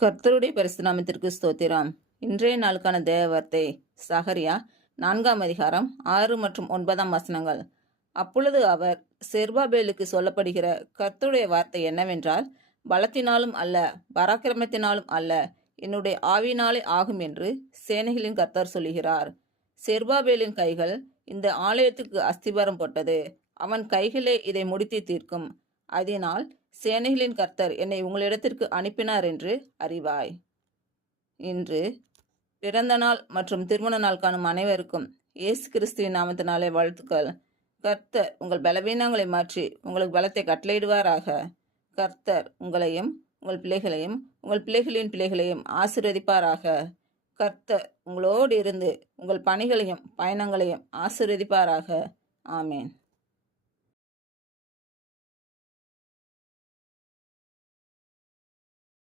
கர்த்தருடைய பரிசுத்த நாமத்திற்கு ஸ்தோத்திரம். இன்றைய நாளுக்கான தேவ வார்த்தை சகரியா 4ஆம் அதிகாரம் 6 மற்றும் 9ஆம் வசனங்கள். அப்பொழுது அவர் செருபாபேலுக்கு சொல்லப்படுகிற கர்த்தருடைய வார்த்தை என்னவென்றால், பலத்தினாலும் அல்ல, பராக்கிரமத்தினாலும் அல்ல, என்னுடைய ஆவியினாலே ஆகும் என்று சேனைகளின் கர்த்தர் சொல்லுகிறார். செருபாபேலின் கைகள் இந்த ஆலயத்துக்கு அஸ்திபாரம் போட்டது. அவன் கைகளே இதை முடித்து தீர்க்கும். அதனால் சேனைகளின் கர்த்தர் என்னை உங்களிடத்திற்கு அனுப்பினார் என்று அறிவாய். இன்று பிறந்த நாள் மற்றும் திருமண நாள் காணும் அனைவருக்கும் இயேசு கிறிஸ்துவின் நாமத்தினாலே வாழ்த்துக்கள். கர்த்தர் உங்கள் பலவீனங்களை மாற்றி உங்களுக்கு பலத்தை கட்டளையிடுவாராக. கர்த்தர் உங்களையும் உங்கள் பிள்ளைகளையும் உங்கள் பிள்ளைகளின் பிள்ளைகளையும் ஆசீர்வதிப்பாராக. கர்த்தர் உங்களோடு இருந்து உங்கள் பணிகளையும் பயணங்களையும் ஆசீர்வதிப்பாராக. ஆமேன்.